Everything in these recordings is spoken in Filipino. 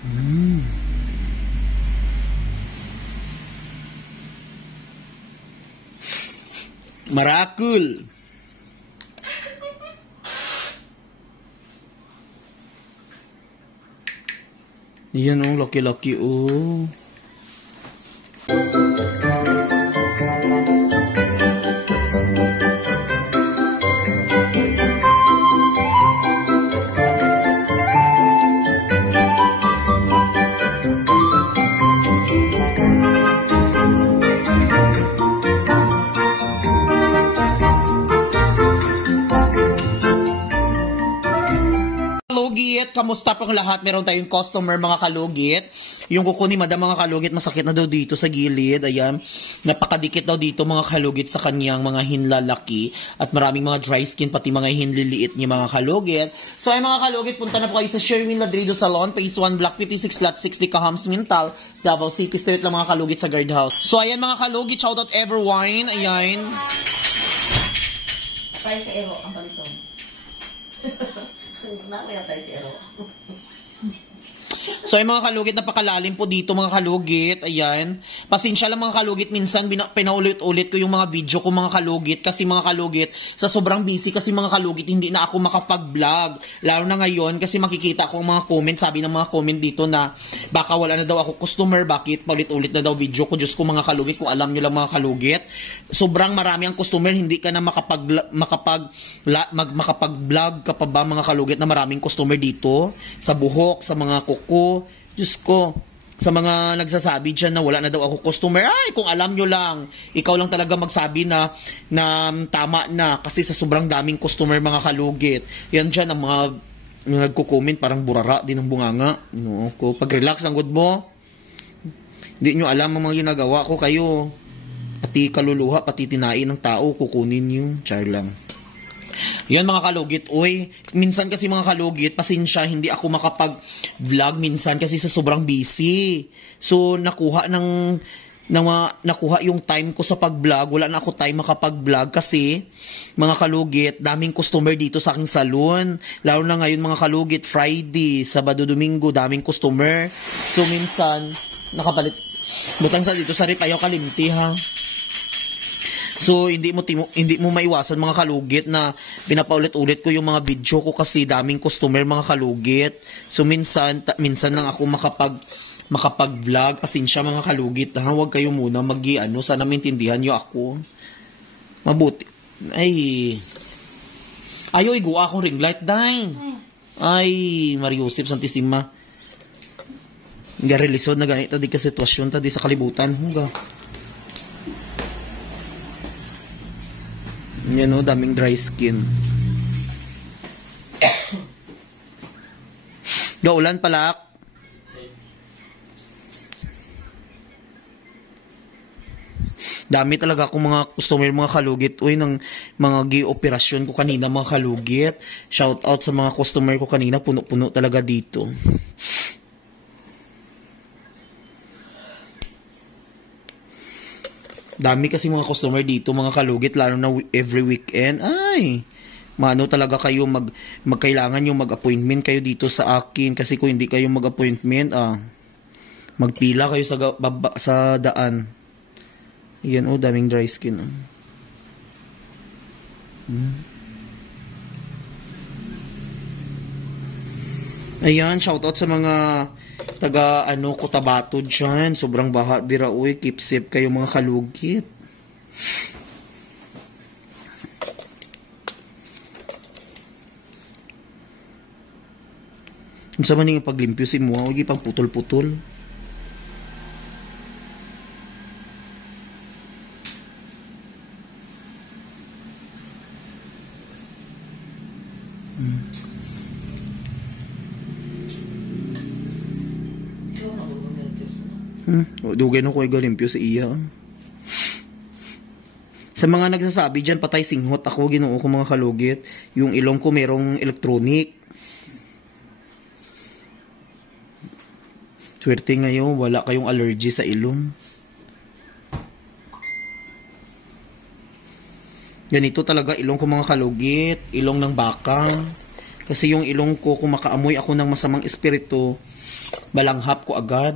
Mm. Marakul. Yan oh, laki-laki oh. Kalugit, kamusta pong lahat? Meron tayong customer mga kalugit. Yung kuko ni madam mga kalugit, masakit na daw dito sa gilid. Ayan, napakadikit daw dito mga kalugit sa kanyang mga hinlalaki. At maraming mga dry skin, pati mga hinliliit niya mga kalugit. So ay mga kalugit, punta na po kayo sa Sherwin Ladrido Salon, Phase 1, Block 56, Lot 60, Cahams, Mintal, Davao City. Straight lang mga kalugit sa guardhouse. So ayan mga kalugit, shoutout everyone. Ayan. Tayo sa Ero, ang balitong. Nakaya tayo si Ero. So ay mga kalugit, napakalalim po dito mga kalugit. Ayan. Pasensya lang mga kalugit, minsan pinaulit-ulit ko yung mga video ko mga kalugit. Kasi mga kalugit, sa sobrang busy kasi mga kalugit, hindi na ako makapag-vlog. Lalo na ngayon kasi makikita ko ang mga comment. Sabi ng mga comment dito na baka wala na daw ako customer. Bakit paulit-ulit na daw video ko? Diyos ko mga kalugit, kung alam nyo lang mga kalugit. Sobrang marami ang customer, hindi ka na makapag-vlog ka pa ba mga kalugit na maraming customer dito? Sa buhok, sa mga kuko. Diyos ko, sa mga nagsasabi dyan na wala na daw ako customer, ay, kung alam nyo lang, ikaw lang talaga magsabi na tama na, kasi sa sobrang daming customer mga kalugit. Yan dyan, ang mga nagko-comment, parang burara din ang bunganga. No, ko, pag-relax ang good mo, hindi nyo alam ang mga ginagawa ko kayo. Pati kaluluha, pati tinain ng tao, kukunin yung char lang. Yan mga kalugit, uy, minsan kasi mga kalugit, pasensya, hindi ako makapag-vlog minsan kasi sa sobrang busy. So, nakuha yung time ko sa pag-vlog, wala na ako time makapag-vlog kasi, mga kalugit, daming customer dito sa aking salon. Lalo na ngayon mga kalugit, Friday, Sabado, Domingo, daming customer. So, minsan, nakapalit, butang sa dito sa rip, ayaw kalimti ha. So, hindi mo maiwasan mga kalugit na pinapaulit-ulit ko yung mga video ko kasi daming customer mga kalugit. So, minsan lang ako makapag-vlog. Pasensya mga kalugit. Ha? Huwag kayo muna mag-ano. Sana maintindihan nyo ako. Mabuti. Ayaw, iguwa akong ring light, dahil. Ay, Mariusip Santissima. Nga-relisod na ganito di ka sitwasyon ta di sa kalibutan. Huga. Yan o, daming dry skin. Gaulan palak. Dami talaga akong mga customer mga kalugit. Uy, ng mga gi-operasyon ko kanina mga kalugit. Shout out sa mga customer ko kanina. Puno-puno talaga dito. Dami kasi mga customer dito, mga kalugit, lalo na every weekend. Ay, mano talaga kayo magkailangan yung mag-appointment kayo dito sa akin. Kasi kung hindi kayo mag-appointment, magpila kayo sa daan. Yan oh, daming dry skin. Ayan, shoutout sa mga taga Cotabato dyan. Sobrang baha dira uy. Keep safe kayo mga kalugit. Unsa man ning paglimpyo si mo, uy pang putol-putol. Dugay no ko galimpyo sa iya. Sa mga nagsasabi dyan, patay singhot ako, ginoo ko mga kalugit. Yung ilong ko merong electronic. Swerte ngayon, wala kayong allergy sa ilong. Ganito talaga ilong ko mga kalugit, ilong ng baka. Kasi yung ilong ko, kung makaamoy ako ng masamang espiritu, balanghap ko agad.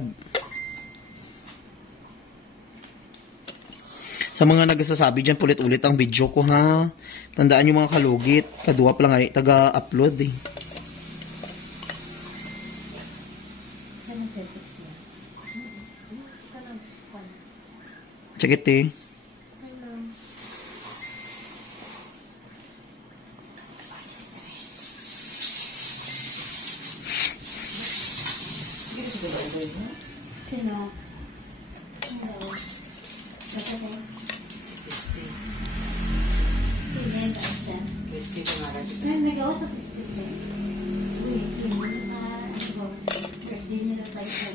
Sa mga nagsasabi dyan, ulit-ulit ang video ko, ha? Tandaan yung mga kalugit. Kaduwa pa lang ay taga-upload, eh. Sakit, eh. Sino? Hello. Sige, tayo siya. Crispy pangalan siya. Ay, nagawa sa 60. Uy, yun sa, birthday nila tayo siya.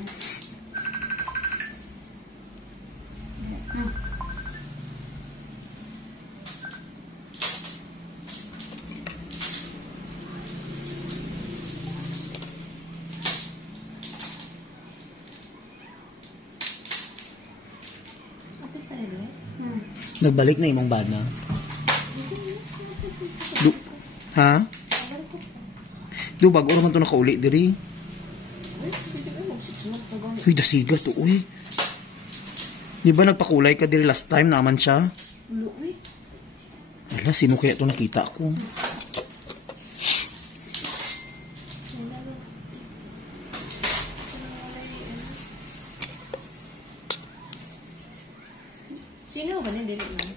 Nagbalik na imong bana. Ha? Do, bago naman ito nakauli, diri. Uy, dasiga to, uy. Di ba nagpakulay ka diri last time naman siya? Wala, sino kaya ito nakita ko? Sino ba nandito mo?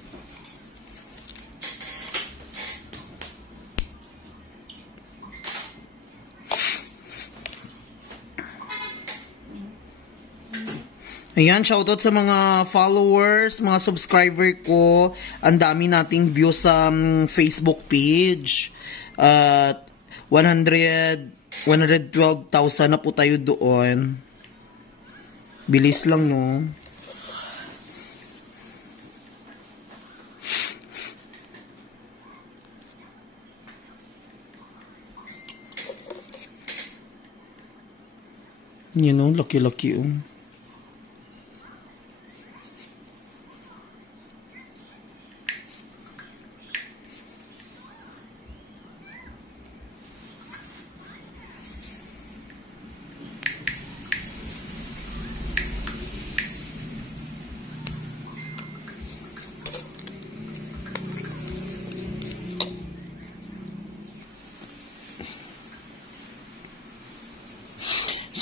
Ayan, shoutout sa mga followers, mga subscriber ko. Ang dami nating views sa Facebook page. At 112,000 na po tayo doon. Bilis lang, no? You know, laki-laki, oh.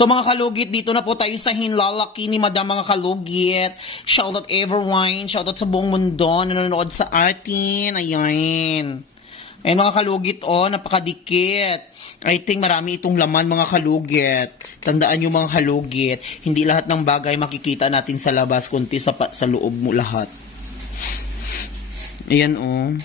So mga kalugit, dito na po tayo sa hinlalaki ni Madam mga kalugit. Shoutout everyone, shoutout sa buong mundo, nanonood sa atin. Ayan. Ayan mga kalugit, oh, napakadikit. I think marami itong laman mga kalugit. Tandaan yung mga kalugit, hindi lahat ng bagay makikita natin sa labas, kundi sa loob mo lahat. Ayan, oh.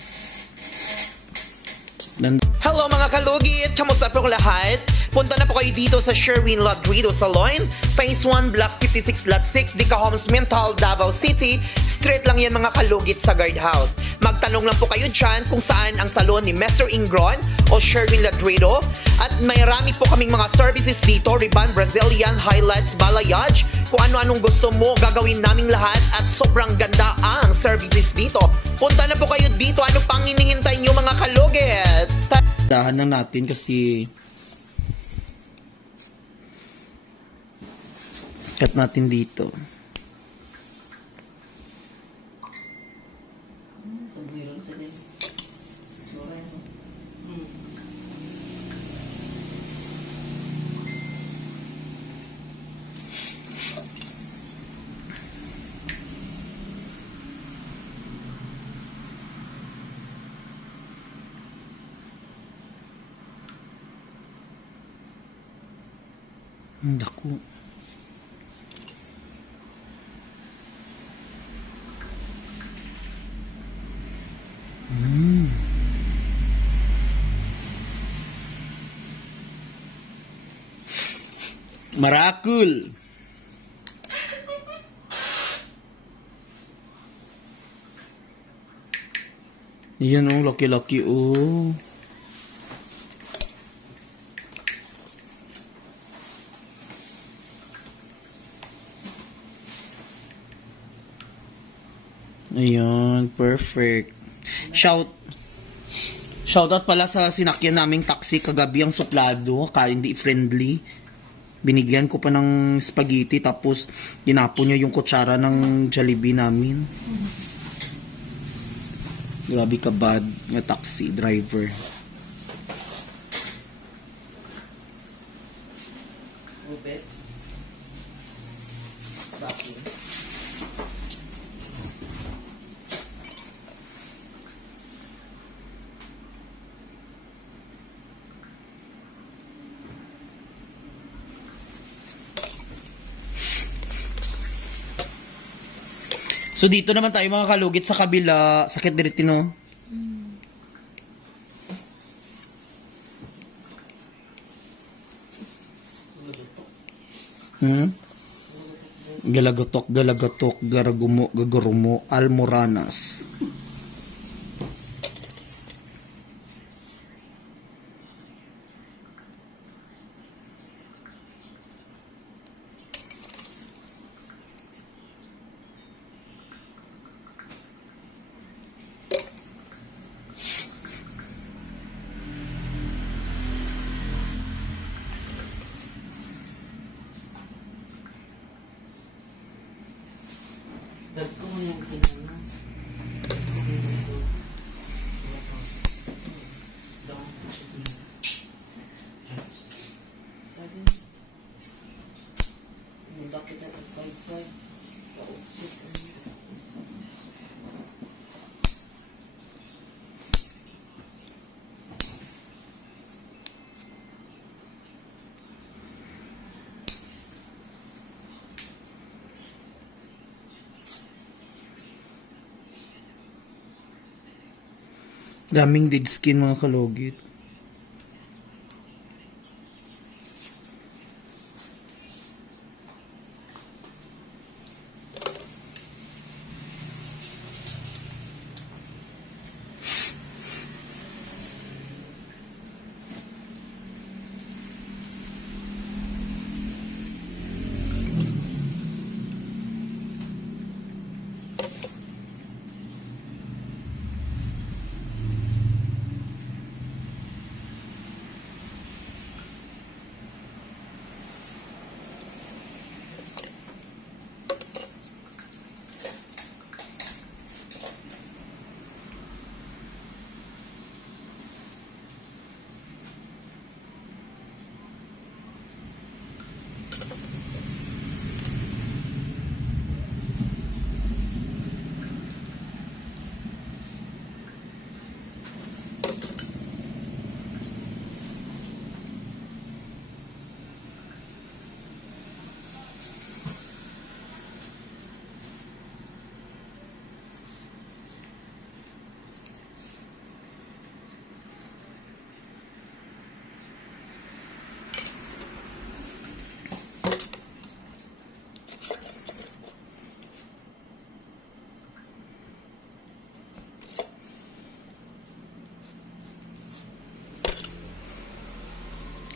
Hello mga kalugit! Kamusta po lahat? Punta na po kayo dito sa Sherwin Ladrido Salon, Phase 1, Block 56, Lot 6, Dica Homes, Mental, Davao City. Straight lang yan mga kalugit sa guardhouse. Magtanong lang po kayo dyan kung saan ang salon ni Mr. Ingron o Sherwin Ladrido. At may rami po kaming mga services dito, Ribbon, Brazilian, Highlights, Balayage. Kung ano-anong gusto mo, gagawin naming lahat at sobrang ganda ang services dito. Punta na po kayo dito. Ano pang hinihintay nyo mga kalugit? Dahan na natin kasi cut natin dito. Dako. Marakul. Yan oh, laki-laki oh. Ayan, perfect. Shout Shoutout pala sa sinakyan naming taxi kagabi ang suplado, hindi friendly. Binigyan ko pa ng spaghetti tapos tinapon niya yung kutsara ng Jollibee namin. Grabe ka bad nga taxi driver. Rupet. Bakit? So dito naman tayo mga kalugit sa kabila. Sakit diriti no? Galagatok, garagumo, gagarumo, almoranas. Dagko mo yung kinana. Bakit na nag-5-5? Paupsit ka niya. Daming dead skin mga kalugit.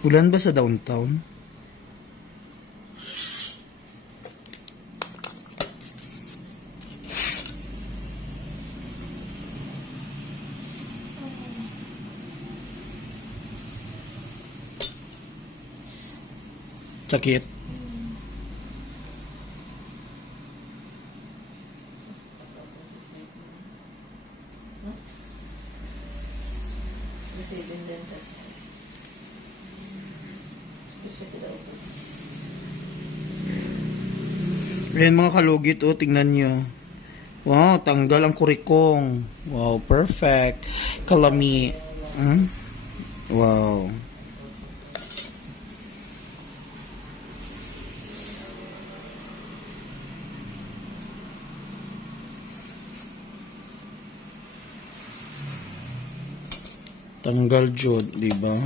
Ulan ba sa downtown? Sakit. Just even then, check it out. Ayan mga kalugit, oh, tingnan nyo. Wow, tanggal ang kurikong. Wow, perfect. Kalami. Wow. Tanggal jud, di ba?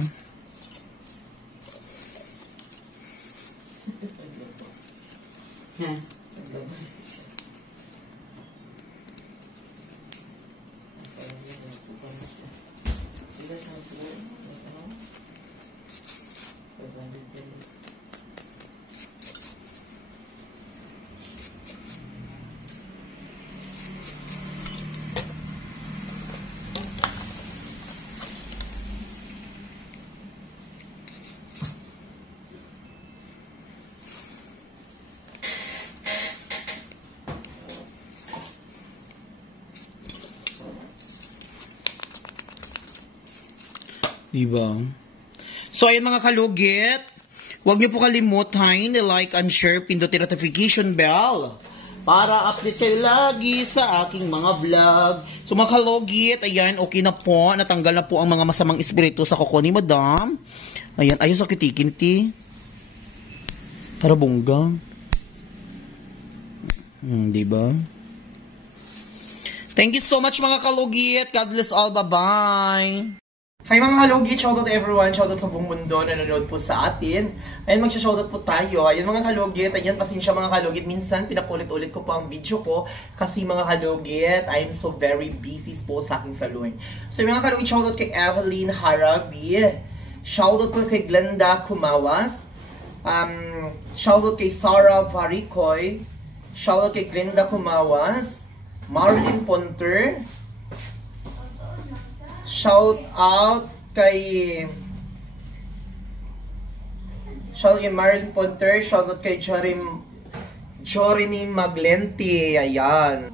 Diba? So, ayun mga kalugit, huwag niyo po kalimutan i-like and share, pindutin notification bell para update kayo lagi sa aking mga vlog. So mga kalugit, ayan, okay na po. Natanggal na po ang mga masamang espiritu sa kuko ni Madam. Ayan, ayun sa kitikinti. Para bongga. Diba? Thank you so much mga kalugit. God bless all. Bye-bye. Hi mga kalugit, shoutout everyone, shoutout sa buong mundo na nanonood po sa atin. Ayan, magsha-shoutout po tayo. Ayan mga kalugit, ayan, pasensya mga kalugit. Minsan, pinakulit-ulit ko po ang video ko kasi mga kalugit, I am so very busy po sa aking salon. So mga kalugit, shoutout kay Evelyn Harabi. Shoutout po kay Glenda Kumawas. Shoutout kay Sarah Varicoy. Shoutout kay Glenda Kumawas. Marlene Ponter. Shout out kay Marilyn Ponter, shout out kay Jorini Maglenti, ayan.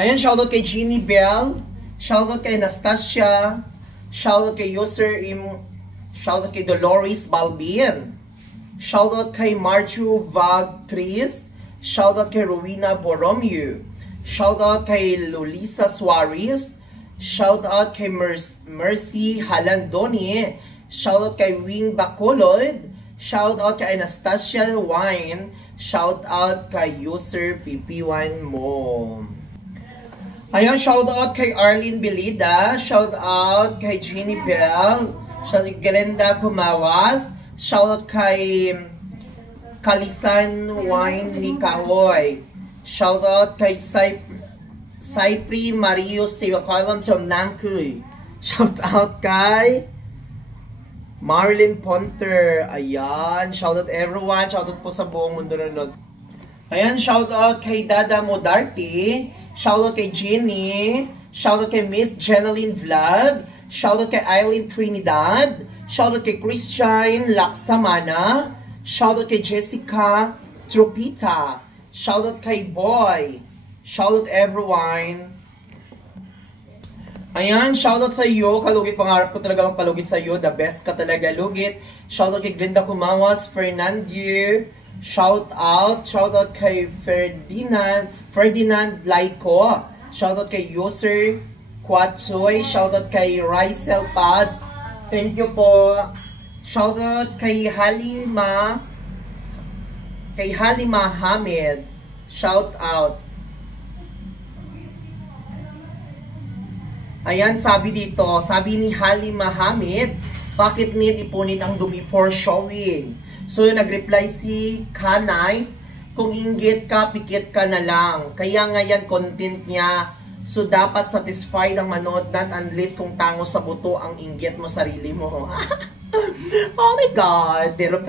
Ayan, shout out kay Jeannie Bell, shout out kay Anastasia, shout out kay shout out kay Dolores Balbien, shout out kay Marju Vagtris, shout out kay Rowena Borromeo, shout out kay Lolisa Suarez, shout out kay Mercy Halandoni. Shout out kay Wing Bacolod. Shout out kay Anastasia Wine. Shout out kay user PP1 Mom. Ayun, shout out kay Arlene Belida. Shout out kay Jeannie Bell. Shout out kay Glenda Kumawas. Shout out kay Kalisan Wine ni Kahoy. Shout out kay Cypri Mario Siwakalam Chom Nangkuy. Shout out kay Marilyn Ponter. Ayan, shout out everyone. Shout out po sa buong mundo nanonood. Ayan, shout out kay Dada Modarte. Shout out kay Jenny. Shout out kay Miss Jeneline Vlog. Shout out kay Eileen Trinidad. Shout out kay Christian Laksamana. Shout out kay Jessica Tropita. Shout out kay Boy. Shoutout everyone. Ayan, shoutout sa iyo, kalugit. Pangarap ko talaga magpalugit sa iyo. The best ka talaga, lugit. Shoutout kay Glenda Kumawas, Fernandier. Shoutout kay Ferdinand Laiko. Shoutout kay User Kwatsoy. Shoutout kay Rysel Pads. Thank you po. Shoutout kay Halima Hamid. Shoutout. Ayan, sabi ni Halima Hamid, bakit need ipunin ang dumi for showing? So, nag-reply si Kanay, kung inggit ka, pikit ka na lang. Kaya nga yan, content niya. So, dapat satisfied ang manood nan unless kung tango sa buto ang inggit mo sarili mo. Oh my God! Meron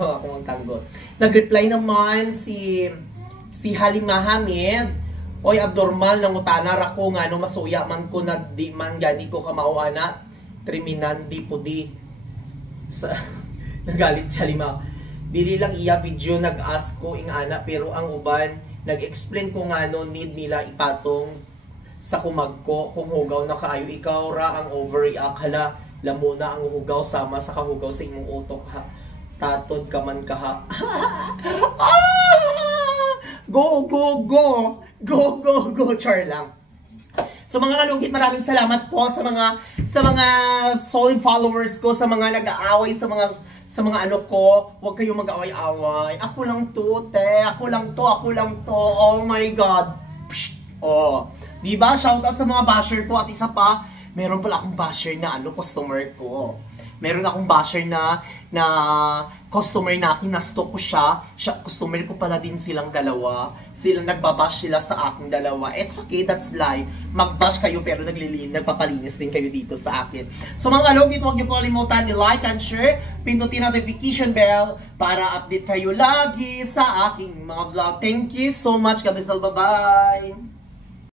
akong tanggol. Nag-reply naman si Halima Hamid, oy, abnormal ng utana rako nga no masuya man ko na di man gani ko kamauana triminan di pudi sa nagalit si Halima. Dili lang iya video nag-ask ko ing ana pero ang uban nag-explain ko nga no need nila ipatong sa kumagko kung hugaw na kaayo ikaw ra ang overreact hala lamuna ang hugaw sama sa kahugaw sa imong utok ha tatod ka man ka ha. Go, go, go! Go, go, go! Char lang. So mga kalugit, maraming salamat po sa mga solid followers ko, sa mga nag-aaway, sa mga ano ko. Huwag kayong mag-away-away. Ako lang to, te. Ako lang to. Oh my God. Oh. Diba? Shoutout sa mga basher ko. At isa pa, meron pala akong basher na customer ko. Meron akong basher na customer na kinasto ko siya. Customer ko pala din silang dalawa. Nagbabash sila sa aking dalawa. It's okay, that's life. Magbash kayo pero nagpapalinis din kayo dito sa akin. So mga kalugit, huwag niyo po kalimutan i-like and share. Pindutin notification bell para update kayo lagi sa aking mga vlog. Thank you so much. God bless all. Bye-bye.